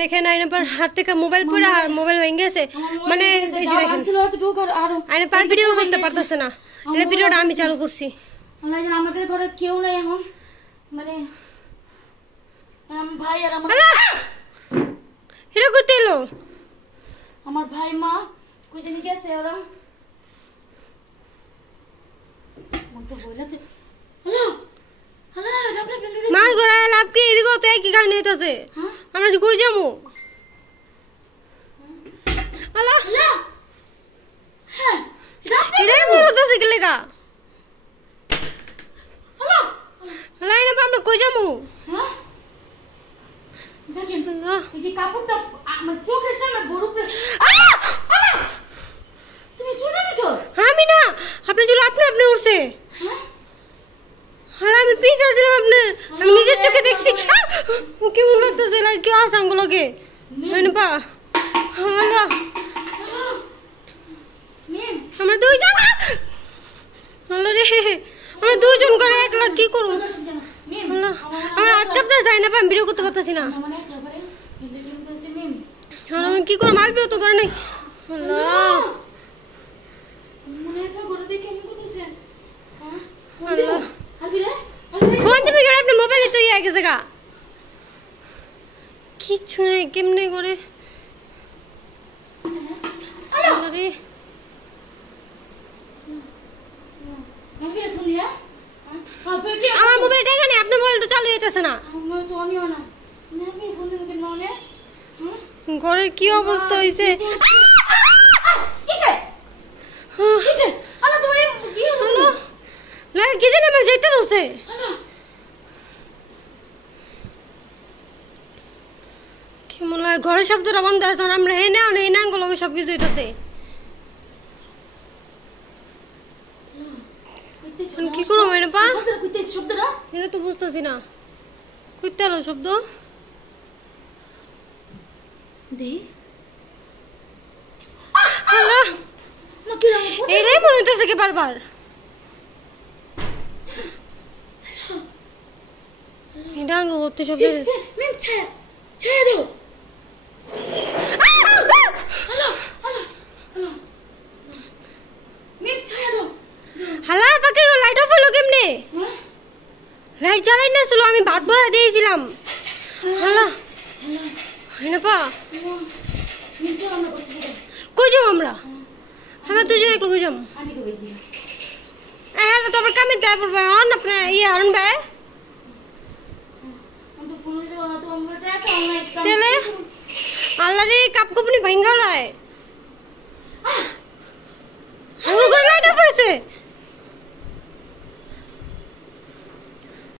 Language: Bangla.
দেখেন আইনা পার হাত থেকে মোবাইল পুরা মোবাইল ভেঙে গেছে মানে এই যে দেখেন আইনা পার ভিডিও করতে পারতেছে না এই ভিডিওটা আমি চালু করছি আল্লাহ জানে আমাদের ঘরে কেউ নাই এখন মানে ভাই আর আমার এটা করতে এলো আমার ভাই মা কই জানি গেছে ওরা মনটা বইলাতে হ্যালো হ্যালো মার ঘরে লাভ কি এদিকে তো একই কাহিনী হইতাছে আমরা যে কই যামু আল্লাহ হ্যালো হ্যাঁ এটা বলতেছে কি লেগা হ্যালো আল্লাহ না আমরা কই যামু হ্যাঁ দেখেন এই যে কাপড়টা আমার চোখের সামনে বড় করে তুমি চুনা দিছো আমি না আপনি চলো আপনি উঠছে হ্যাঁ হ্যাঁ আমি পিছে ছিলাম আপনার আমি নিজের চোখে দেখছি কেমন লাগতেছে কি আছে আমগুলোকে মানে পা আল্লাহ আমরা দুইজন আল্লাহ রে আমরা দুইজন করে একলা কি করব আল্লাহ আমরা হাত কাঁপতে চাই না আমি ভিডিও করতে পারতাছি না আমি কি করে মারবেও তো করে নাই আল্লাহ মনে একটা গড়ে দেখে কেমন করতেছে হ্যাঁ আল্লাহ আলবি রে ফোন দিবি করে আপনি মোবাইলে তো ইয়ে গেছে গা কিচ্ছু নাই কেমনে করে আল্লাহ রে আলবি রে ফোন দিয়া আমার মোবাইল টাকা নেই আপনার মোবাইল তো চালু হইতেছে না আমার তো অনিও না আপনি ফোন দিবেন কেন নলে ঘরের কি অবস্থা হইছে কিসে কিসে আল্লাহ তোমার কি হলো লাগে কি জানি আমার যাইতে দছে আল্লাহ কি মনে হয় ঘরের শব্দটা বন্ধ আছে আমরা হে না গুলো সব কিছু হইতাছে কি করবো মানে পা শব্দটা এটা তো বুঝতেছি না কইতে এলো শব্দ দে আল্লাহ এটাই মনে হইতেছে কি বারবার এটা আঙ্গ করতে শব্দ মেম ছায়া ছায়া দাও হ্যালো হ্যালো হ্যালো মেম ছায়া দাও হালা পাকে লাইট অফ হলো কেমনে লাইট জ্বালাই না ছিল আমি ভাত বয়া দিয়েছিলাম হালা হ্যাঁ পা কই যাবো আমরা দুজন একটু কই যাবো হ্যাঁ তো আবার কামে দেয় পড়বে হন আপনার ইয়ে হারুন ভাই তেলে আল্লাহ রে কাপ কোপনি ভাঙ্গা লাই